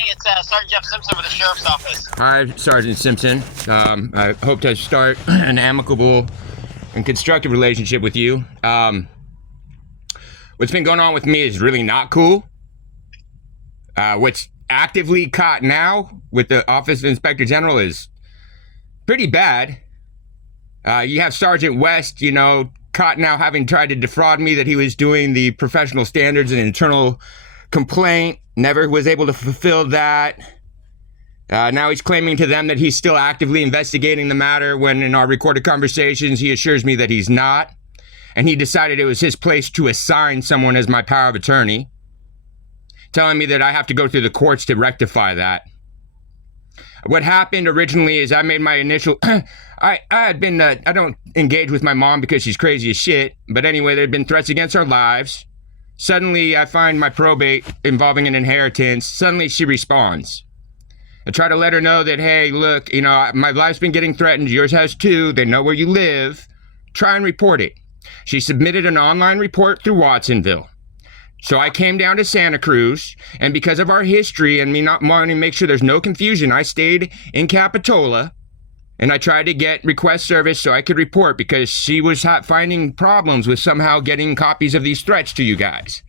Manning, it's Sergeant Jeff Simpson with the Sheriff's Office. Hi, Sergeant Simpson. I hope to start an amicable and constructive relationship with you. What's been going on with me is really not cool. What's actively caught now with the Office of Inspector General is pretty bad. You have Sergeant West, caught now having tried to defraud me that he was doing the professional standards and internal complaint, never was able to fulfill that. Now he's claiming to them that he's still actively investigating the matter when in our recorded conversations he assures me that he's not. And he decided it was his place to assign someone as my power of attorney, telling me that I have to go through the courts to rectify that. What happened originally is I made my initial... I don't engage with my mom because she's crazy as shit. But anyway, there had been threats against our lives. Suddenly, I find my probate involving an inheritance. Suddenly, she responds. I try to let her know that, hey, look, my life's been getting threatened. Yours has too. They know where you live. Try and report it. She submitted an online report through Watsonville. So I came down to Santa Cruz, and because of our history and me not wanting to make sure there's no confusion, I stayed in Capitola, and I tried to get request service so I could report because she was finding problems with somehow getting copies of these threats to you guys.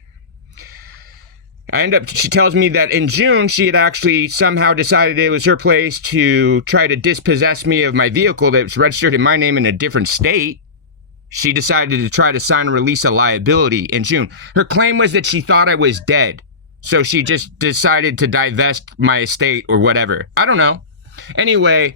She tells me that in June, she had actually somehow decided it was her place to try to dispossess me of my vehicle that was registered in my name in a different state. She decided to try to sign a release of liability in June. Her claim was that she thought I was dead. So she just decided to divest my estate or whatever. I don't know. Anyway,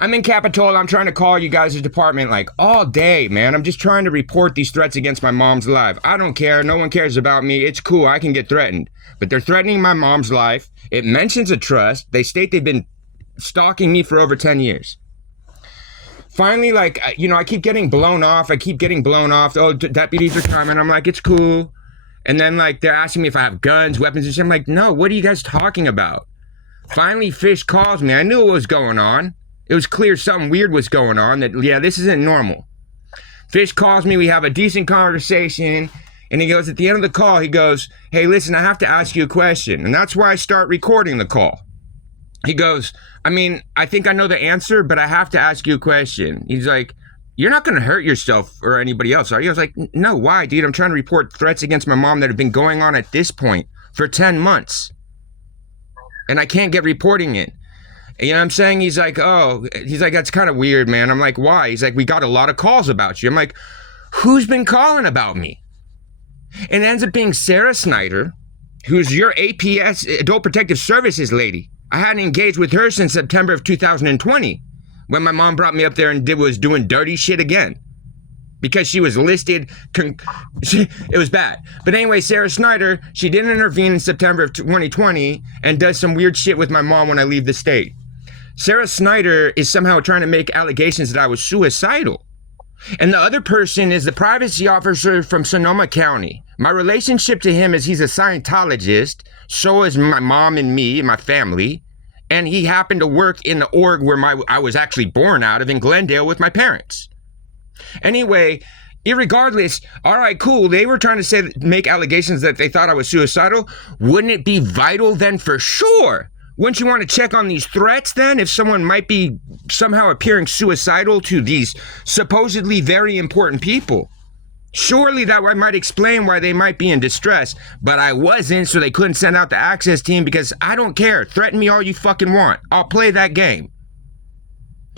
I'm in Capitola. I'm trying to call you guys' department like all day, man. I'm just trying to report these threats against my mom's life. I don't care. No one cares about me. It's cool. I can get threatened. But they're threatening my mom's life. It mentions a trust. They state they've been stalking me for over 10 years. Finally, I keep getting blown off. Oh, deputies are coming. I'm like, it's cool. And then, they're asking me if I have guns, weapons, and shit. I'm like, no, what are you guys talking about? Finally, Fish calls me. I knew what was going on. It was clear something weird was going on. This isn't normal. Fish calls me. We have a decent conversation. And he goes, at the end of the call, he goes, hey, listen, I have to ask you a question. And that's why I start recording the call. He goes, I think I know the answer, but I have to ask you a question. He's like, you're not going to hurt yourself or anybody else, are you? I was like, no, why, dude? I'm trying to report threats against my mom that have been going on at this point for 10 months. And I can't get reporting it. You know what I'm saying? He's like, that's kind of weird, man. I'm like, why? He's like, we got a lot of calls about you. I'm like, who's been calling about me? And it ends up being Sarah Snyder, who's your APS, Adult Protective Services lady. I hadn't engaged with her since September of 2020 when my mom brought me up there and was doing dirty shit again because she was listed. It was bad. But anyway, Sarah Snyder, she didn't intervene in September of 2020 and does some weird shit with my mom when I leave the state. Sarah Snyder is somehow trying to make allegations that I was suicidal. And the other person is the privacy officer from Sonoma County. My relationship to him is he's a Scientologist. So is my mom and me and my family. And he happened to work in the org where I was actually born out of in Glendale with my parents. Anyway, irregardless, all right, cool. They were trying to make allegations that they thought I was suicidal. Wouldn't it be vital then for sure? Wouldn't you want to check on these threats then if someone might be somehow appearing suicidal to these supposedly very important people? Surely that might explain why they might be in distress, but I wasn't, so they couldn't send out the access team because I don't care. Threaten me all you fucking want. I'll play that game.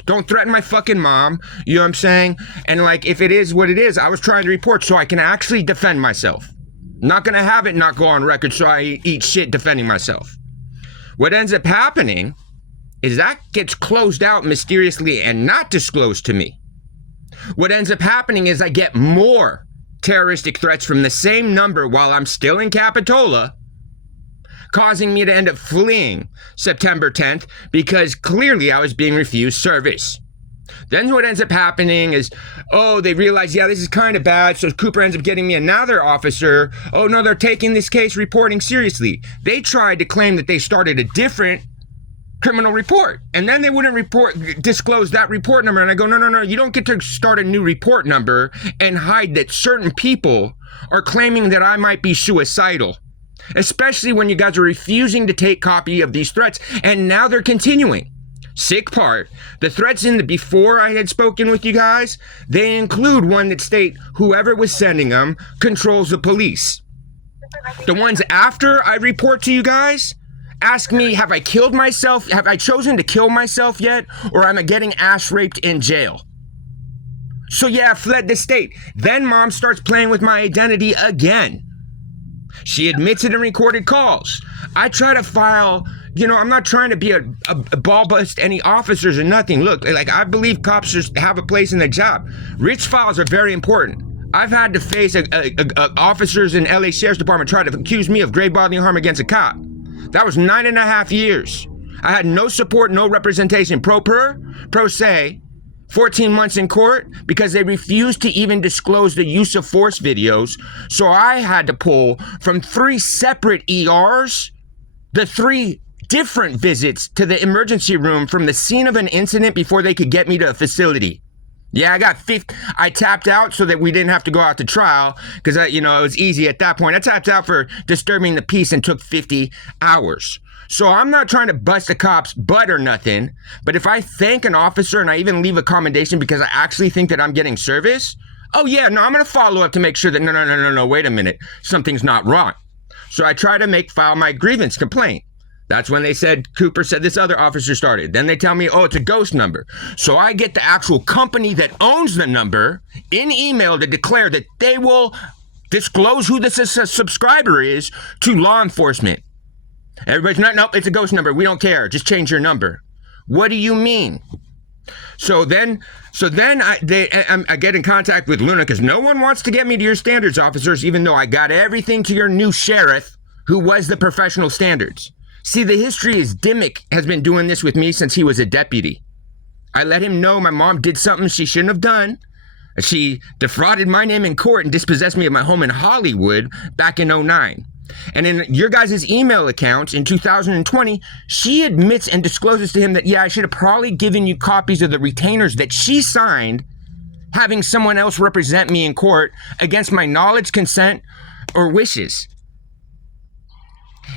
Don't threaten my fucking mom, you know what I'm saying? And if it is what it is, I was trying to report so I can actually defend myself. Not gonna have it not go on record so I eat shit defending myself. What ends up happening is that gets closed out mysteriously and not disclosed to me. What ends up happening is I get more terroristic threats from the same number while I'm still in Capitola, causing me to end up fleeing September 10th because clearly I was being refused service. Then what ends up happening is, they realize, this is kind of bad, so Cooper ends up getting me another officer. Oh no, they're taking this case reporting seriously. They tried to claim that they started a different criminal report, and then they wouldn't disclose that report number, and I go, no, you don't get to start a new report number and hide that certain people are claiming that I might be suicidal. especially when you guys are refusing to take copy of these threats, and now they're continuing. Sick part, the threats in the before I had spoken with you guys, they include one that state whoever was sending them controls the police. The ones after I report to you guys ask me, have I killed myself? Have I chosen to kill myself yet? Or am I getting ass raped in jail? So yeah, I fled the state. Then mom starts playing with my identity again. She admits it in recorded calls. I try to file, I'm not trying to be a ball bust any officers or nothing. Look, like I believe cops should have a place in their job. Rich files are very important. I've had to face officers in LA Sheriff's Department try to accuse me of grave bodily harm against a cop. That was 9.5 years. I had no support, no representation, pro se, 14 months in court because they refused to even disclose the use of force videos. So I had to pull from 3 separate ERs, the 3 different visits to the emergency room from the scene of an incident before they could get me to a facility. Yeah, I tapped out so that we didn't have to go out to trial because, it was easy at that point. I tapped out for disturbing the peace and took 50 hours. So I'm not trying to bust a cop's butt or nothing, but if I thank an officer and I even leave a commendation because I actually think that I'm getting service, oh yeah, no, I'm going to follow up to make sure that no, wait a minute, something's not wrong. So I try to file my grievance complaint. That's when they said, Cooper said this other officer started. Then they tell me, oh, it's a ghost number. So I get the actual company that owns the number in email to declare that they will disclose who this subscriber is to law enforcement. Everybody's nope, it's a ghost number. We don't care. Just change your number. What do you mean? So then I get in contact with Luna because no one wants to get me to your standards officers, even though I got everything to your new sheriff who was the professional standards. See, the history is Dimic has been doing this with me since he was a deputy. I let him know my mom did something she shouldn't have done. She defrauded my name in court and dispossessed me of my home in Hollywood back in 2009. And in your guys' email accounts in 2020, she admits and discloses to him that, yeah, I should have probably given you copies of the retainers that she signed, having someone else represent me in court against my knowledge, consent, or wishes.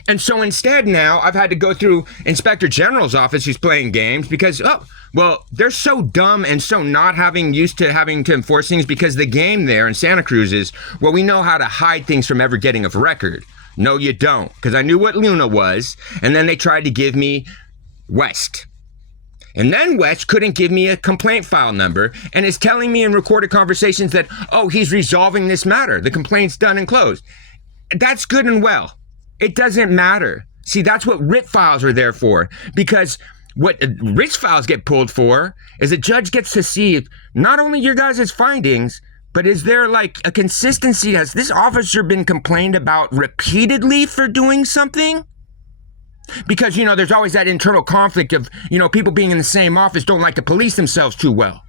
And so instead now, I've had to go through Inspector General's office who's playing games because, they're so dumb and so not used to having to enforce things because the game there in Santa Cruz is, well, we know how to hide things from ever getting of record. No, you don't, because I knew what Luna was, and then they tried to give me West. And then West couldn't give me a complaint file number and is telling me in recorded conversations that, oh, he's resolving this matter. The complaint's done and closed. That's good and well. It doesn't matter. See, that's what RIT files are there for, because what RIT files get pulled for is a judge gets to see not only your guys' findings, but is there like a consistency? Has this officer been complained about repeatedly for doing something? Because, there's always that internal conflict of, people being in the same office don't like to police themselves too well.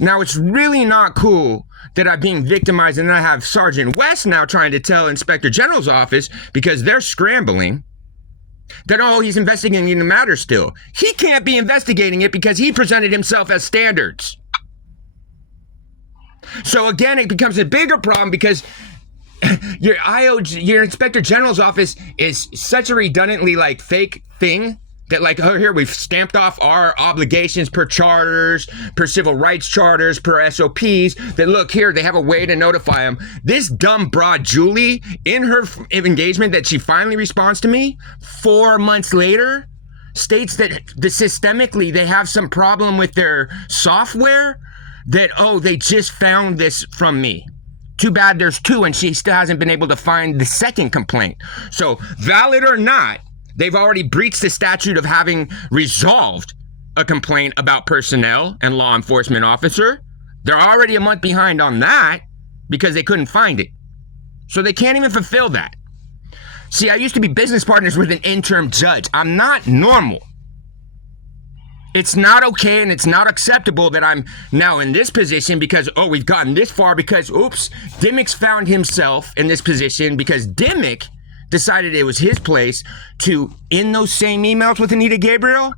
Now, it's really not cool that I'm being victimized and then I have Sergeant West now trying to tell Inspector General's office because they're scrambling that, oh, he's investigating the matter still. He can't be investigating it because he presented himself as standards. So again, it becomes a bigger problem because your Inspector General's office is such a redundantly fake thing that oh, here we've stamped off our obligations per charters, per civil rights charters, per SOPs, that look here, they have a way to notify them. This dumb broad Julie, in her engagement that she finally responds to me 4 months later, states that systemically they have some problem with their software, that, oh, they just found this from me. Too bad there's 2 and she still hasn't been able to find the second complaint. So valid or not, they've already breached the statute of having resolved a complaint about personnel and law enforcement officer. They're already a month behind on that because they couldn't find it. So they can't even fulfill that. See, I used to be business partners with an interim judge. I'm not normal. It's not okay and it's not acceptable that I'm now in this position because, oh, we've gotten this far because, oops, Dimic's found himself in this position because Dimic decided it was his place to, in those same emails with Anita Gabriel,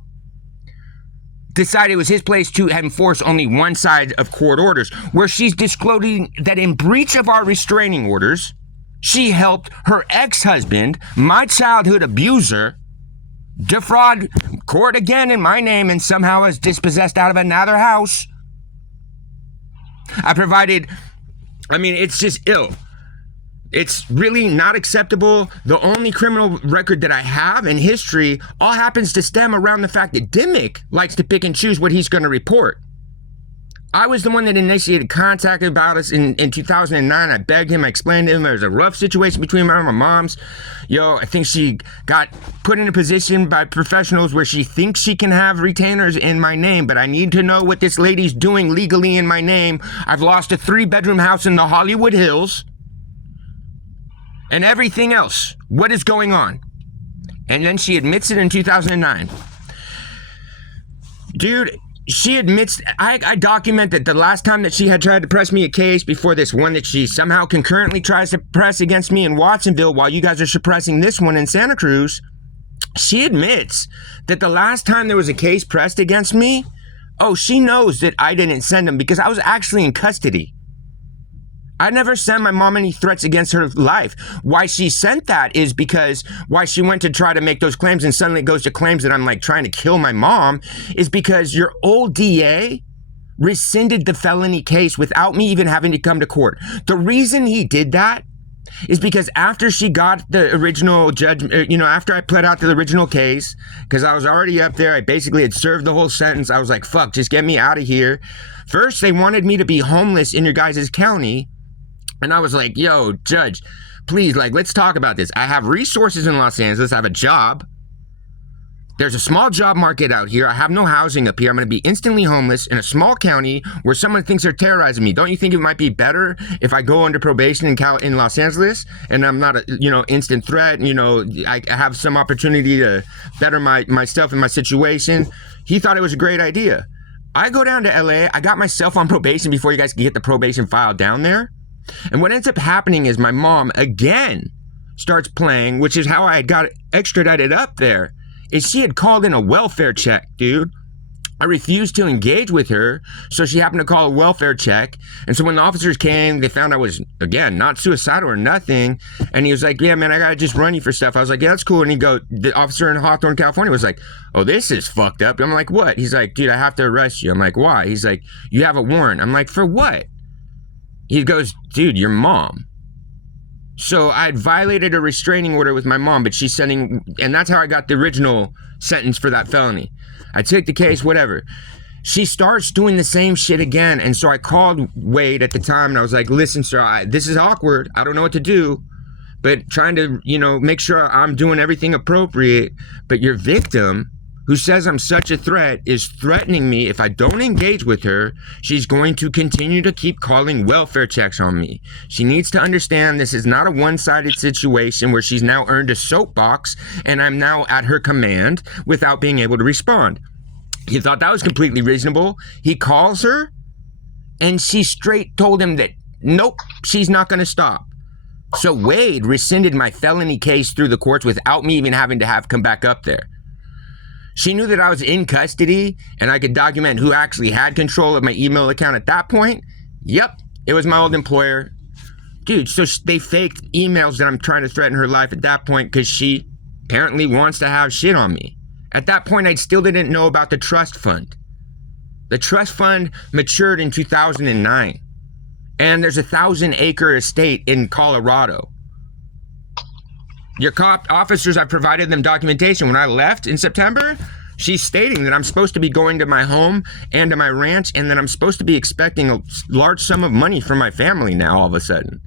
decided it was his place to enforce only one side of court orders, where she's disclosing that in breach of our restraining orders, She helped her ex-husband, my childhood abuser, defraud court again in my name and somehow is dispossessed out of another house. It's just ill. It's really not acceptable. The only criminal record that I have in history all happens to stem around the fact that Dimic likes to pick and choose what he's going to report. I was the one that initiated contact about us in 2009. I begged him, I explained to him there was a rough situation between my moms. I think she got put in a position by professionals where she thinks she can have retainers in my name, but I need to know what this lady's doing legally in my name. I've lost a 3-bedroom house in the Hollywood Hills and everything else. What is going on? And then she admits it in 2009. Dude, she admits, I document that the last time that she had tried to press me a case before this one that she somehow concurrently tries to press against me in Watsonville while you guys are suppressing this one in Santa Cruz, she admits that the last time there was a case pressed against me, she knows that I didn't send them because I was actually in custody. I never sent my mom any threats against her life. Why she sent that is because why she went to try to make those claims and suddenly it goes to claims that I'm like trying to kill my mom is because your old DA rescinded the felony case without me even having to come to court. The reason he did that is because after she got the original judgment, after I pled out the original case, because I was already up there, I basically had served the whole sentence. I was like, fuck, just get me out of here. First, they wanted me to be homeless in your guys' county. And I was like, yo, judge, please, let's talk about this. I have resources in Los Angeles. I have a job. There's a small job market out here. I have no housing up here. I'm going to be instantly homeless in a small county where someone thinks they're terrorizing me. Don't you think it might be better if I go under probation in Los Angeles and I'm not a, instant threat? I have some opportunity to better myself and my situation. He thought it was a great idea. I go down to LA. I got myself on probation before you guys can get the probation file down there. And what ends up happening is my mom, again, starts playing, which is how I had got extradited up there, is she had called in a welfare check, dude. I refused to engage with her, so she happened to call a welfare check. And so when the officers came, they found I was, again, not suicidal or nothing. And he was like, yeah, man, I got to just run you for stuff. I was like, yeah, that's cool. And the officer in Hawthorne, California was like, oh, this is fucked up. I'm like, what? He's like, dude, I have to arrest you. I'm like, why? He's like, you have a warrant. I'm like, for what? He goes, dude, your mom. So I had violated a restraining order with my mom, but she's sending, and that's how I got the original sentence for that felony. I took the case, whatever. She starts doing the same shit again. And so I called Wade at the time and I was like, listen, sir, this is awkward. I don't know what to do, but trying to, make sure I'm doing everything appropriate. But your victim, who says I'm such a threat, is threatening me. If I don't engage with her, she's going to continue to keep calling welfare checks on me. She needs to understand this is not a one-sided situation where she's now earned a soapbox and I'm now at her command without being able to respond. He thought that was completely reasonable. He calls her and she straight told him that, nope, she's not going to stop. So Wade rescinded my felony case through the courts without me even having to come back up there. She knew that I was in custody and I could document who actually had control of my email account at that point. Yep, it was my old employer. Dude, so they faked emails that I'm trying to threaten her life at that point because she apparently wants to have shit on me. At that point, I still didn't know about the trust fund. The trust fund matured in 2009. And there's a 1,000-acre estate in Colorado. Your officers, I provided them documentation. When I left in September, she's stating that I'm supposed to be going to my home and to my ranch and that I'm supposed to be expecting a large sum of money from my family now all of a sudden.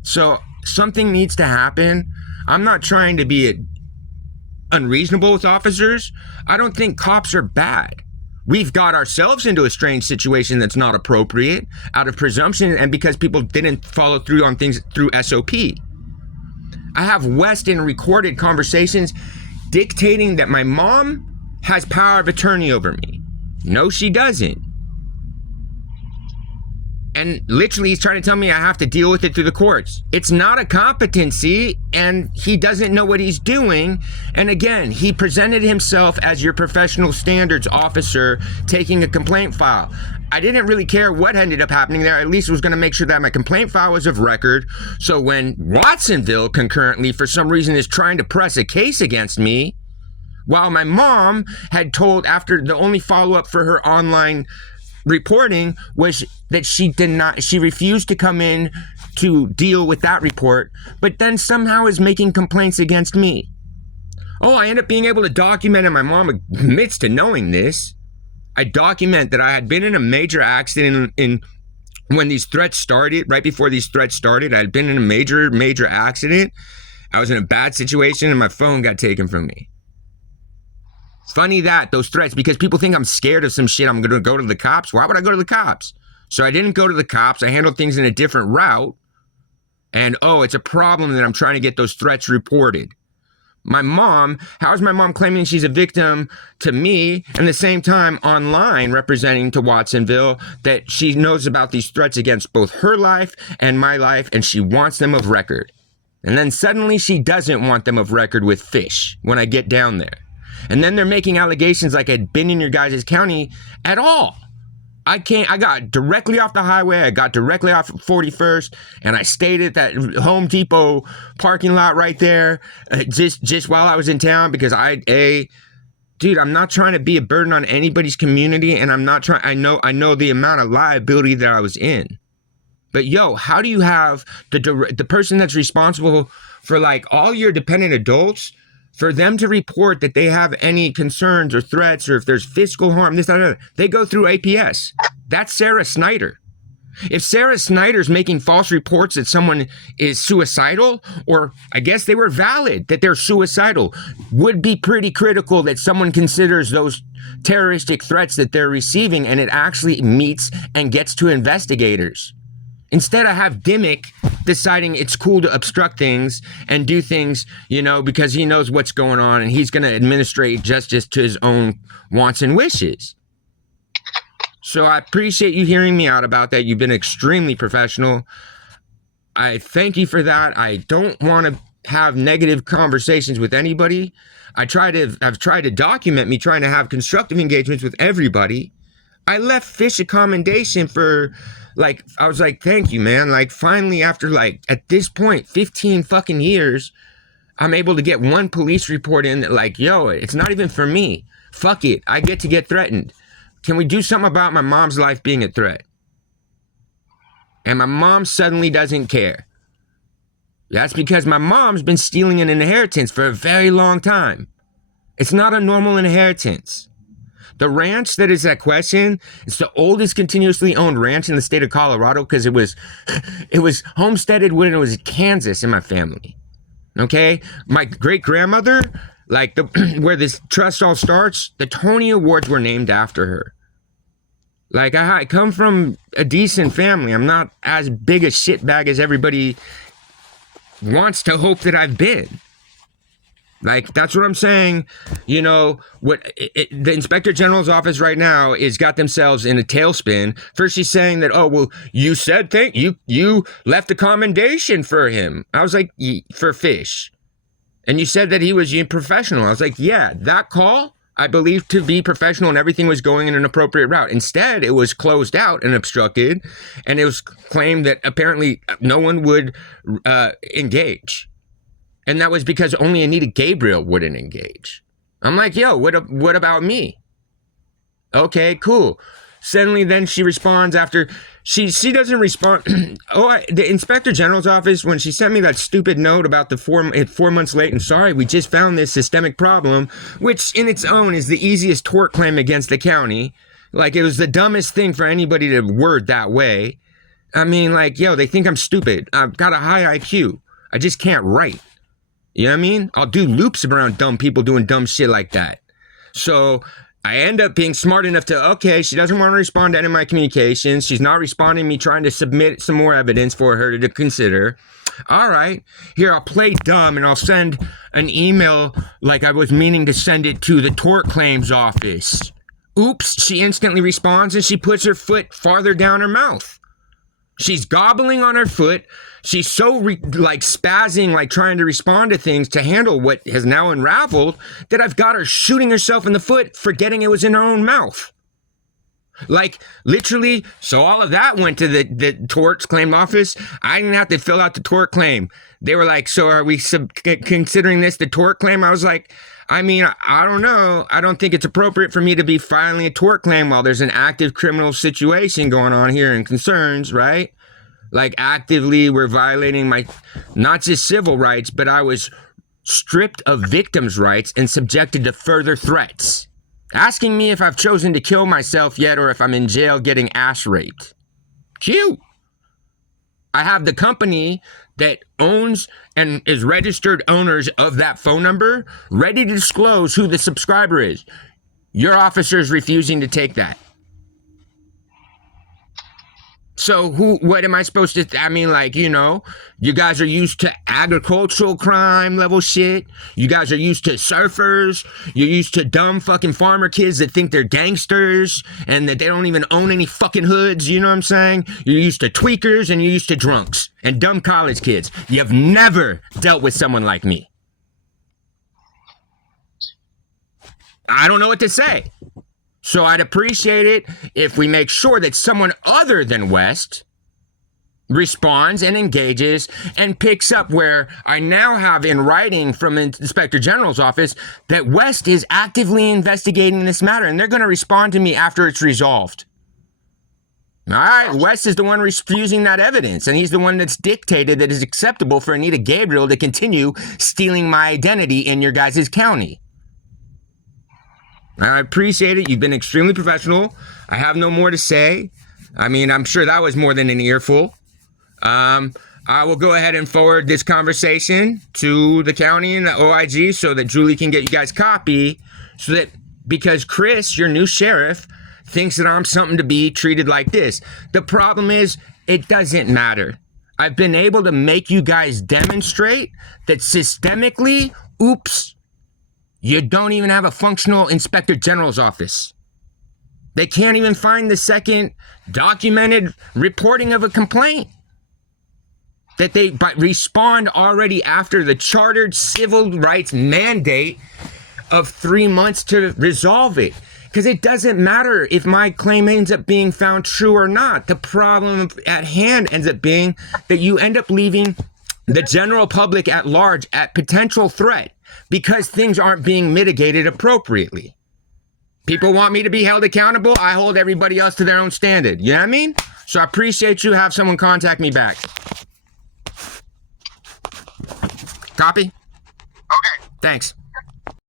So something needs to happen. I'm not trying to be unreasonable with officers. I don't think cops are bad. We've got ourselves into a strange situation that's not appropriate out of presumption and because people didn't follow through on things through SOP. I have Weston recorded conversations dictating that my mom has power of attorney over me. No, she doesn't. And literally he's trying to tell me I have to deal with it through the courts. It's not a competency, and he doesn't know what he's doing. And again, he presented himself as your professional standards officer taking a complaint file. I didn't really care what ended up happening there. At least I was going to make sure that my complaint file was of record. So when Watsonville concurrently, for some reason, is trying to press a case against me, while my mom had told, after the only follow-up for her online reporting was that she refused to come in to deal with that report, but then somehow is making complaints against me. Oh, I end up being able to document, and my mom admits to knowing this. I document that I had been in a major accident in when these threats started, right before these threats started. I had been in a major accident. I was in a bad situation and my phone got taken from me. Funny that, those threats, because people think I'm scared of some shit. I'm going to go to the cops. Why would I go to the cops? So I didn't go to the cops. I handled things in a different route. And, oh, it's a problem that I'm trying to get those threats reported. My mom, how is my mom claiming she's a victim to me, and at the same time online representing to Watsonville that she knows about these threats against both her life and my life, and she wants them of record. And then suddenly she doesn't want them of record with Fish when I get down there. And then they're making allegations like I'd been in your guys' county at all. I got directly off the highway. I got directly off 41st, and I stayed at that Home Depot parking lot right there, just while I was in town, because dude, I'm not trying to be a burden on anybody's community, and I'm not trying. I know the amount of liability that I was in. But yo, how do you have the person that's responsible for like all your dependent adults, for them to report that they have any concerns or threats, or if there's physical harm, this, that, they go through APS. That's Sarah Snyder. If Sarah Snyder's making false reports that someone is suicidal, or I guess they were valid that they're suicidal, would be pretty critical that someone considers those terroristic threats that they're receiving, and it actually meets and gets to investigators. Instead, I have Dimic deciding it's cool to obstruct things and do things, because he knows what's going on, and he's going to administrate justice to his own wants and wishes. So I appreciate you hearing me out about that. You've been extremely professional. I thank you for that. I don't want to have negative conversations with anybody. I've tried to document me trying to have constructive engagements with everybody. I left Fish a commendation for... I was like, thank you, man. Like, finally, after, at this point, 15 fucking years, I'm able to get one police report in that, yo, it's not even for me. Fuck it. I get to get threatened. Can we do something about my mom's life being a threat? And my mom suddenly doesn't care. That's because my mom's been stealing an inheritance for a very long time. It's not a normal inheritance. The ranch that is at question, it's the oldest continuously owned ranch in the state of Colorado, because it was homesteaded when it was in Kansas in my family. Okay? My great-grandmother, where this trust all starts, the Tony Awards were named after her. I come from a decent family. I'm not as big a shitbag as everybody wants to hope that I've been. That's what I'm saying. The Inspector General's office right now is got themselves in a tailspin. First she's saying that, oh, well, you said you left a commendation for him. I was like, for Fish. And you said that he was professional. I was like, yeah, that call I believe to be professional and everything was going in an appropriate route. Instead, it was closed out and obstructed, and it was claimed that apparently no one would engage. And that was because only Anita Gabriel wouldn't engage. I'm like, yo, what about me? Okay, cool. Suddenly then she responds after, she doesn't respond. The Inspector General's office, when she sent me that stupid note about the 4 months late and sorry, we just found this systemic problem, which in its own is the easiest tort claim against the county. It was the dumbest thing for anybody to word that way. I mean, yo, they think I'm stupid. I've got a high IQ. I just can't write. You know what I mean? I'll do loops around dumb people doing dumb shit like that. So I end up being smart enough to, okay, she doesn't want to respond to any of my communications. She's not responding to me trying to submit some more evidence for her to consider. All right, here, I'll play dumb and I'll send an email like I was meaning to send it to the tort claims office. Oops, she instantly responds and she puts her foot farther down her mouth. She's gobbling on her foot. She's so like spazzing, like trying to respond to things to handle what has now unraveled, that I've got her shooting herself in the foot, forgetting it was in her own mouth. Like, literally, so all of that went to the tort claim office. I didn't have to fill out the tort claim. They were like, so are we considering this the tort claim? I was like, I mean, I don't know. I don't think it's appropriate for me to be filing a tort claim while there's an active criminal situation going on here and concerns, right? Like, actively, we're violating my, not just civil rights, but I was stripped of victims' rights and subjected to further threats. Asking me if I've chosen to kill myself yet or if I'm in jail getting ass raped. Cute. I have the company that owns and is registered owners of that phone number ready to disclose who the subscriber is. Your officer is refusing to take that. So what am I supposed to, I mean, like, you know, you guys are used to agricultural crime level shit. You guys are used to surfers. You're used to dumb fucking farmer kids that think they're gangsters and that they don't even own any fucking hoods. You know what I'm saying? You're used to tweakers and you're used to drunks and dumb college kids. You've never dealt with someone like me. I don't know what to say. So I'd appreciate it if we make sure that someone other than West responds and engages and picks up where I now have in writing from Inspector General's office that West is actively investigating this matter and they're going to respond to me after it's resolved. All right, West is the one refusing that evidence, and he's the one that's dictated that it's acceptable for Anita Gabriel to continue stealing my identity in your guys' county. I appreciate it. You've been extremely professional. I have no more to say. I mean, I'm sure that was more than an earful. I will go ahead and forward this conversation to the county and the OIG so that Julie can get you guys copy, so that, because Chris, your new sheriff, thinks that I'm something to be treated like this. The problem is, it doesn't matter. I've been able to make you guys demonstrate that systemically, oops, you don't even have a functional Inspector General's office. They can't even find the second documented reporting of a complaint. That they respond already after the chartered civil rights mandate of 3 months to resolve it. Because it doesn't matter if my claim ends up being found true or not. The problem at hand ends up being that you end up leaving the general public at large at potential threat because things aren't being mitigated appropriately. People want me to be held accountable. I hold everybody else to their own standard. You know what I mean? So I appreciate you. Have someone contact me back. Copy? Okay. Thanks.